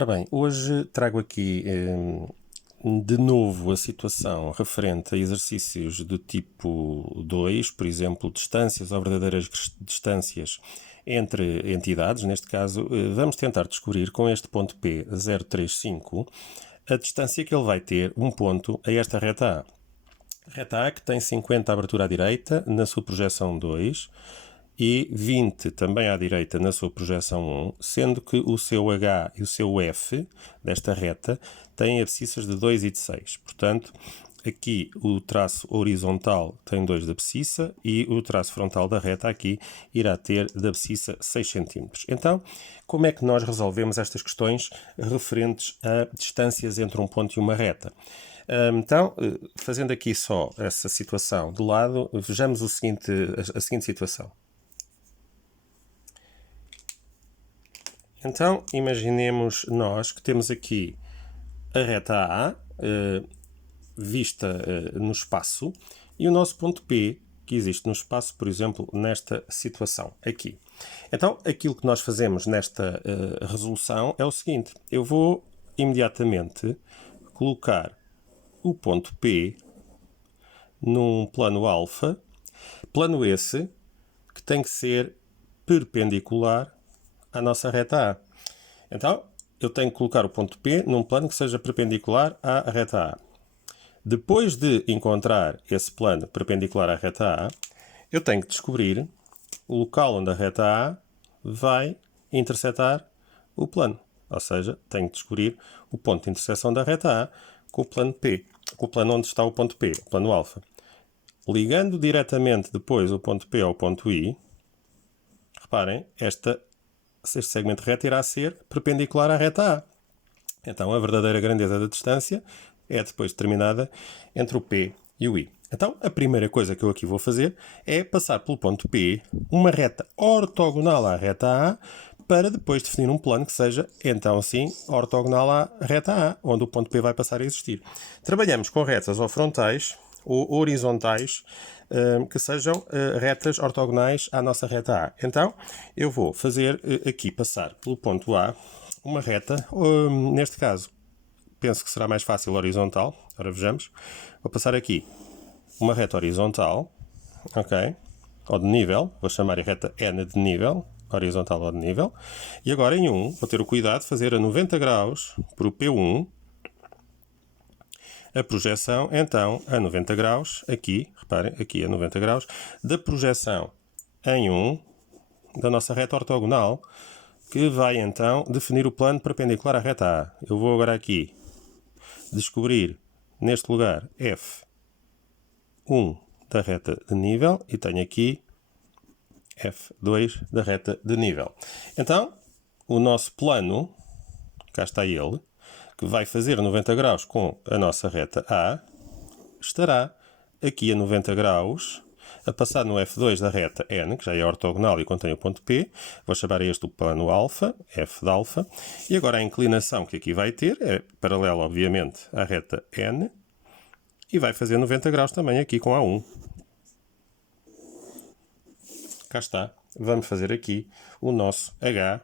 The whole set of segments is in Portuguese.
Ora bem, hoje trago aqui de novo a situação referente a exercícios do tipo 2, por exemplo, distâncias ou verdadeiras distâncias entre entidades. Neste caso, vamos tentar descobrir com este ponto P 035 a distância que ele vai ter um ponto a esta reta A. Reta A que tem 50 abertura à direita na sua projeção 2 e 20 também à direita na sua projeção 1, sendo que o seu H e o seu F desta reta têm abscissas de 2 e de 6. Portanto, aqui o traço horizontal tem 2 de abscissa e o traço frontal da reta aqui irá ter de abscissa 6 cm. Então, como é que nós resolvemos estas questões referentes a distâncias entre um ponto e uma reta? Então, fazendo aqui só essa situação de lado, vejamos a seguinte situação. Então, imaginemos nós que temos aqui a reta A vista no espaço e o nosso ponto P que existe no espaço, por exemplo, nesta situação aqui. Então, aquilo que nós fazemos nesta resolução é o seguinte. Eu vou imediatamente colocar o ponto P num plano alfa, plano esse que tem que ser perpendicular à nossa reta A. Então, eu tenho que colocar o ponto P num plano que seja perpendicular à reta A. Depois de encontrar esse plano perpendicular à reta A, eu tenho que descobrir o local onde a reta A vai intersetar o plano. Ou seja, tenho que descobrir o ponto de interseção da reta A com o plano P, com o plano onde está o ponto P, o plano alfa. Ligando diretamente depois o ponto P ao ponto I, reparem, este segmento reto irá ser perpendicular à reta A. Então, a verdadeira grandeza da distância é depois determinada entre o P e o I. Então, a primeira coisa que eu aqui vou fazer é passar pelo ponto P uma reta ortogonal à reta A para depois definir um plano que seja, então sim, ortogonal à reta A, onde o ponto P vai passar a existir. Trabalhamos com retas ou frontais ou horizontais que sejam retas ortogonais à nossa reta A. Então, eu vou fazer aqui passar pelo ponto A uma reta, neste caso, penso que será mais fácil horizontal. Ora, vejamos. Vou passar aqui uma reta horizontal, ok? Ou de nível, vou chamar a reta N de nível, horizontal ou de nível. E agora em 1, vou ter o cuidado de fazer a 90 graus para o P1, a projeção, então, a 90 graus, aqui, reparem, aqui a 90 graus, da projeção em 1 da nossa reta ortogonal, que vai, então, definir o plano perpendicular à reta A. Eu vou agora aqui descobrir, neste lugar, F1 da reta de nível e tenho aqui F2 da reta de nível. Então, o nosso plano, cá está ele, que vai fazer 90 graus com a nossa reta A, estará aqui a 90 graus, a passar no F2 da reta N, que já é ortogonal e contém o ponto P. Vou chamar a este o plano alfa, F de alfa. E agora a inclinação que aqui vai ter é paralela, obviamente, à reta N e vai fazer 90 graus também aqui com A1. Cá está. Vamos fazer aqui o nosso H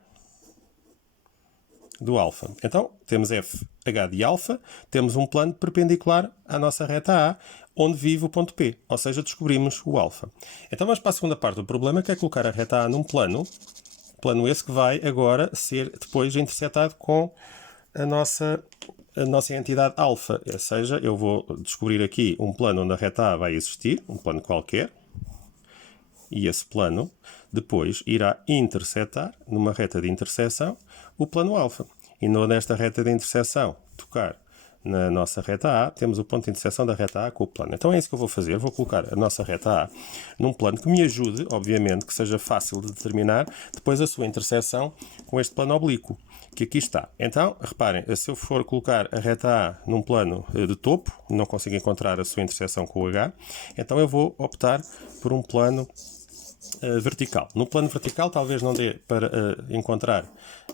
do alfa. Então, temos FH de alfa, temos um plano perpendicular à nossa reta A, onde vive o ponto P, ou seja, descobrimos o alfa. Então, vamos para a segunda parte do problema, que é colocar a reta A num plano esse que vai agora ser depois intersetado com a nossa entidade alfa, ou seja, eu vou descobrir aqui um plano onde a reta A vai existir, um plano qualquer, e esse plano depois irá intersetar, numa reta de interseção, o plano alfa. E nesta reta de interseção, tocar na nossa reta A, temos o ponto de interseção da reta A com o plano. Então é isso que eu vou fazer. Vou colocar a nossa reta A num plano que me ajude, obviamente, que seja fácil de determinar depois a sua interseção com este plano oblíquo, que aqui está. Então, reparem, se eu for colocar a reta A num plano de topo, não consigo encontrar a sua interseção com o H, então eu vou optar por um plano vertical. No plano vertical talvez não dê para encontrar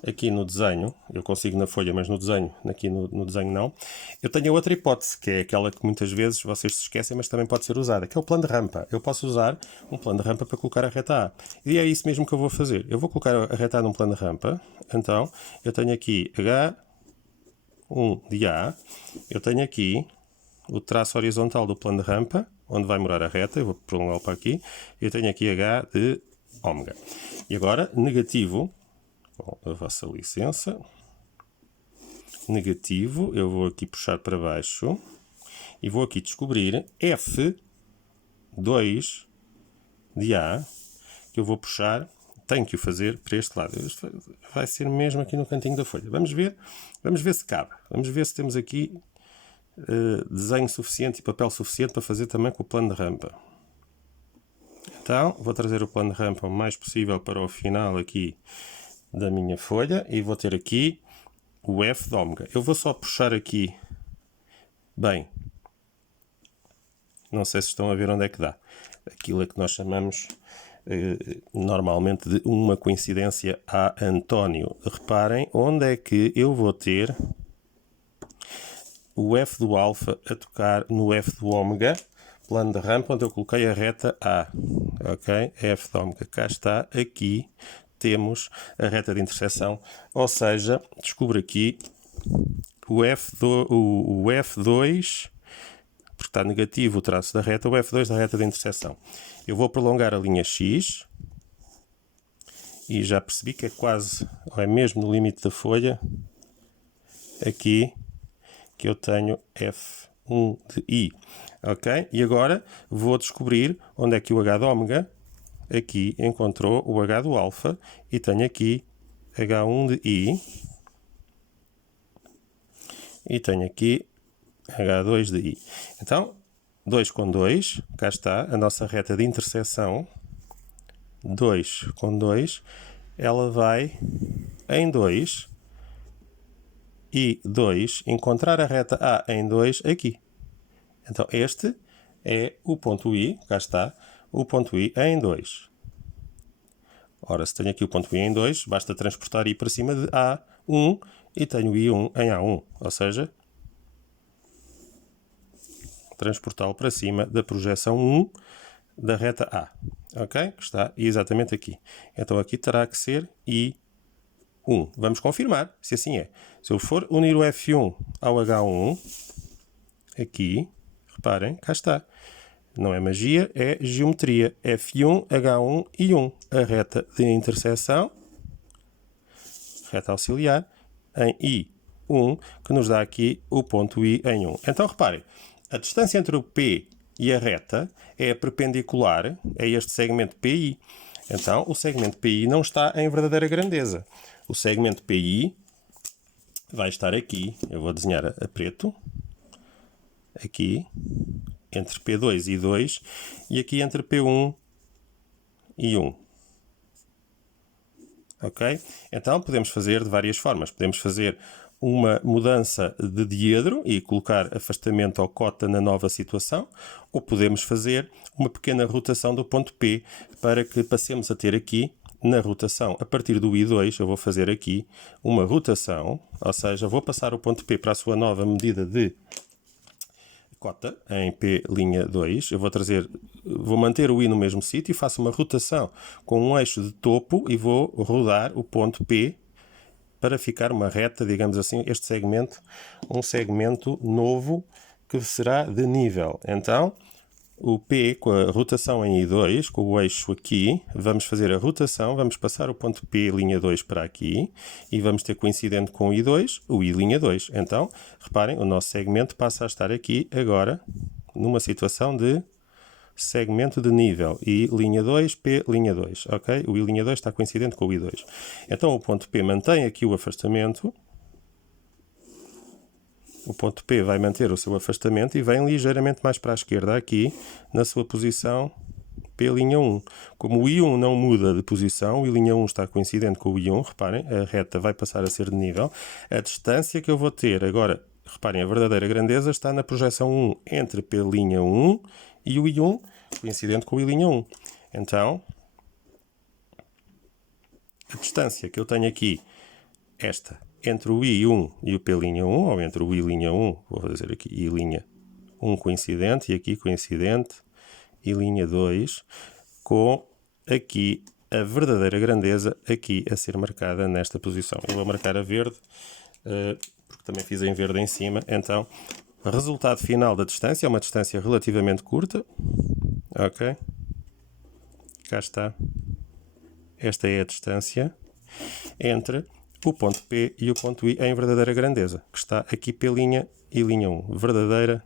aqui no desenho, eu consigo na folha, mas no desenho, aqui no desenho não. Eu tenho outra hipótese, que é aquela que muitas vezes vocês se esquecem, mas também pode ser usada, que é o plano de rampa. Eu posso usar um plano de rampa para colocar a reta A. E é isso mesmo que eu vou fazer. Eu vou colocar a reta A num plano de rampa, então eu tenho aqui H, 1 de A, eu tenho aqui o traço horizontal do plano de rampa, onde vai morar a reta, eu vou prolongá-lo para aqui, eu tenho aqui H de ômega. E agora, negativo, com a vossa licença, negativo, eu vou aqui puxar para baixo e vou aqui descobrir F2 de A, que eu vou puxar, tenho que o fazer para este lado. Vai ser mesmo aqui no cantinho da folha. Vamos ver se cabe. Vamos ver se temos aqui desenho suficiente e papel suficiente para fazer também com o plano de rampa. Então, vou trazer o plano de rampa o mais possível para o final aqui da minha folha e vou ter aqui o F de ômega. Eu vou só puxar aqui, bem, não sei se estão a ver onde é que dá. Aquilo é que nós chamamos normalmente de uma coincidência a António. Reparem onde é que eu vou ter o F do alfa a tocar no F do ômega, plano de rampa, onde eu coloquei a reta A. Ok? F de ômega, cá está, aqui temos a reta de interseção, ou seja, descubro aqui o F2, porque está negativo o traço da reta, o F2 da reta de interseção. Eu vou prolongar a linha X e já percebi que é quase, ou é mesmo no limite da folha, aqui que eu tenho F1 de I. Ok? E agora vou descobrir onde é que o H de ômega aqui encontrou o H do alfa e tenho aqui H1 de I e tenho aqui H2 de I. Então, 2 com 2, cá está a nossa reta de interseção, 2 com 2, ela vai em 2 e 2 encontrar a reta A em 2 aqui. Então, este é o ponto I, cá está, o ponto I em 2. Ora, se tenho aqui o ponto I em 2, basta transportar I para cima de A1 e tenho I1 em A1, ou seja, transportá-lo para cima da projeção 1 da reta A. Ok? Que está exatamente aqui. Então aqui terá que ser I1. Vamos confirmar se assim é. Se eu for unir o F1 ao H1, aqui, reparem, cá está. Não é magia, é geometria. F1, H1 e 1. A reta de interseção, reta auxiliar, em I1, que nos dá aqui o ponto I em 1. Então, reparem, a distância entre o P e a reta é perpendicular a este segmento PI. Então, o segmento PI não está em verdadeira grandeza. O segmento PI vai estar aqui. Eu vou desenhar a preto. Aqui, entre P2 e 2, e aqui entre P1 e 1. Ok? Então, podemos fazer de várias formas. Podemos fazer uma mudança de diedro e colocar afastamento ou cota na nova situação, ou podemos fazer uma pequena rotação do ponto P para que passemos a ter aqui, na rotação, a partir do I2, eu vou fazer aqui uma rotação, ou seja, vou passar o ponto P para a sua nova medida de cota em P'2, eu vou manter o I no mesmo sítio e faço uma rotação com um eixo de topo e vou rodar o ponto P para ficar uma reta, digamos assim, este segmento, um segmento novo que será de nível. Então, o P com a rotação em I2, com o eixo aqui, vamos fazer a rotação, vamos passar o ponto P'2 para aqui e vamos ter coincidente com o I2, o I'2. Então, reparem, o nosso segmento passa a estar aqui agora numa situação de segmento de nível I'2, P'2, ok? O I'2 está coincidente com o I2. Então, o ponto P mantém aqui o afastamento. O ponto P vai manter o seu afastamento e vem ligeiramente mais para a esquerda aqui, na sua posição P'1. Como o I1 não muda de posição, o I'1 está coincidente com o I1, reparem, a reta vai passar a ser de nível. A distância que eu vou ter agora, reparem, a verdadeira grandeza está na projeção 1 entre P'1 e o I1, coincidente com o I'1. Então, a distância que eu tenho aqui, esta, entre o I1 e o P'1, ou entre o I'1, vou fazer aqui I'1 coincidente e aqui coincidente, I'2, com aqui a verdadeira grandeza aqui a ser marcada nesta posição. Eu vou marcar a verde, porque também fiz em verde em cima. Então, o resultado final da distância é uma distância relativamente curta. Ok? Cá está. Esta é a distância entre o ponto P e o ponto I em verdadeira grandeza, que está aqui P' e linha 1. Verdadeira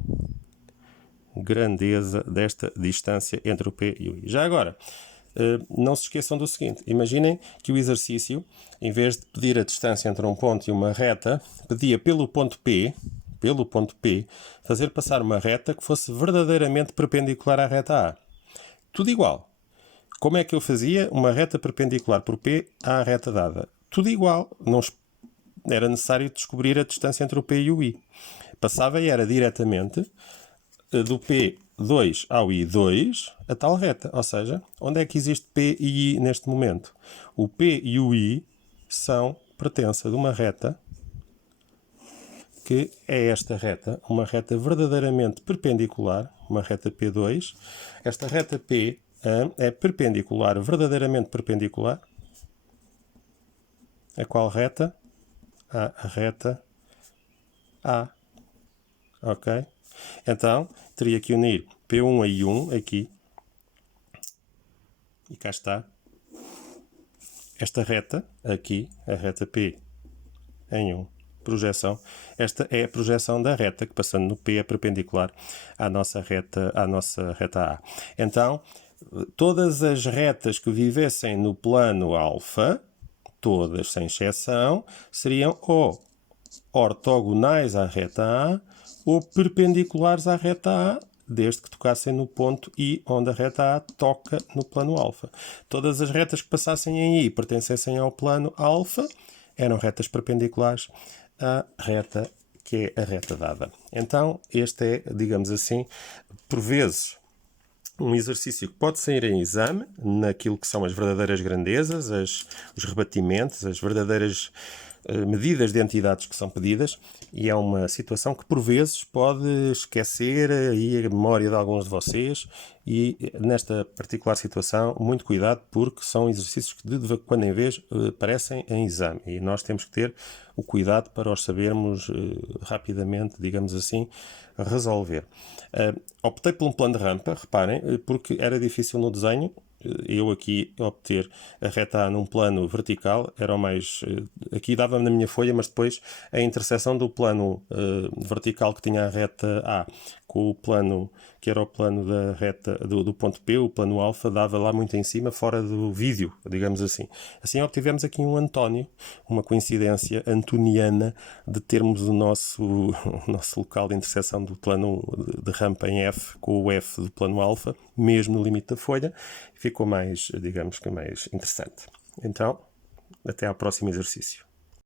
grandeza desta distância entre o P e o I. Já agora, não se esqueçam do seguinte. Imaginem que o exercício, em vez de pedir a distância entre um ponto e uma reta, pedia pelo ponto P, fazer passar uma reta que fosse verdadeiramente perpendicular à reta A. Tudo igual. Como é que eu fazia uma reta perpendicular por P à reta dada? Tudo igual. Não era necessário descobrir a distância entre o P e o I. Passava e era diretamente do P2 ao I2 a tal reta. Ou seja, onde é que existe P e I neste momento? O P e o I são pertença de uma reta que é esta reta, uma reta verdadeiramente perpendicular, uma reta P2. Esta reta P é perpendicular, verdadeiramente perpendicular. A qual reta? A reta A. Ok? Então, teria que unir P1 a I1 aqui. E cá está. Esta reta aqui, a reta P em 1. Projeção. Esta é a projeção da reta que, passando no P, é perpendicular à nossa reta A. Então, todas as retas que vivessem no plano alfa, todas sem exceção, seriam ou ortogonais à reta A ou perpendiculares à reta A, desde que tocassem no ponto I, onde a reta A toca no plano alfa. Todas as retas que passassem em I pertencessem ao plano alfa, eram retas perpendiculares à reta que é a reta dada. Então, este é, digamos assim, por vezes, um exercício que pode sair em exame, naquilo que são as verdadeiras grandezas, os rebatimentos, as verdadeiras medidas de entidades que são pedidas, e é uma situação que por vezes pode esquecer aí a memória de alguns de vocês, e nesta particular situação, muito cuidado, porque são exercícios que de quando em vez aparecem em exame, e nós temos que ter o cuidado para os sabermos rapidamente, digamos assim, resolver. Optei por um plano de rampa, reparem, porque era difícil no desenho. Eu aqui obter a reta A num plano vertical era o mais... Aqui dava-me na minha folha, mas depois a interseção do plano vertical que tinha a reta A com o plano que era o plano da reta do ponto P, o plano alfa, dava lá muito em cima, fora do vídeo, digamos assim. Assim obtivemos aqui um António, uma coincidência antoniana de termos o nosso local de interseção do plano de rampa em F com o F do plano alfa, mesmo no limite da folha. Ficou mais, digamos que mais interessante. Então, até ao próximo exercício.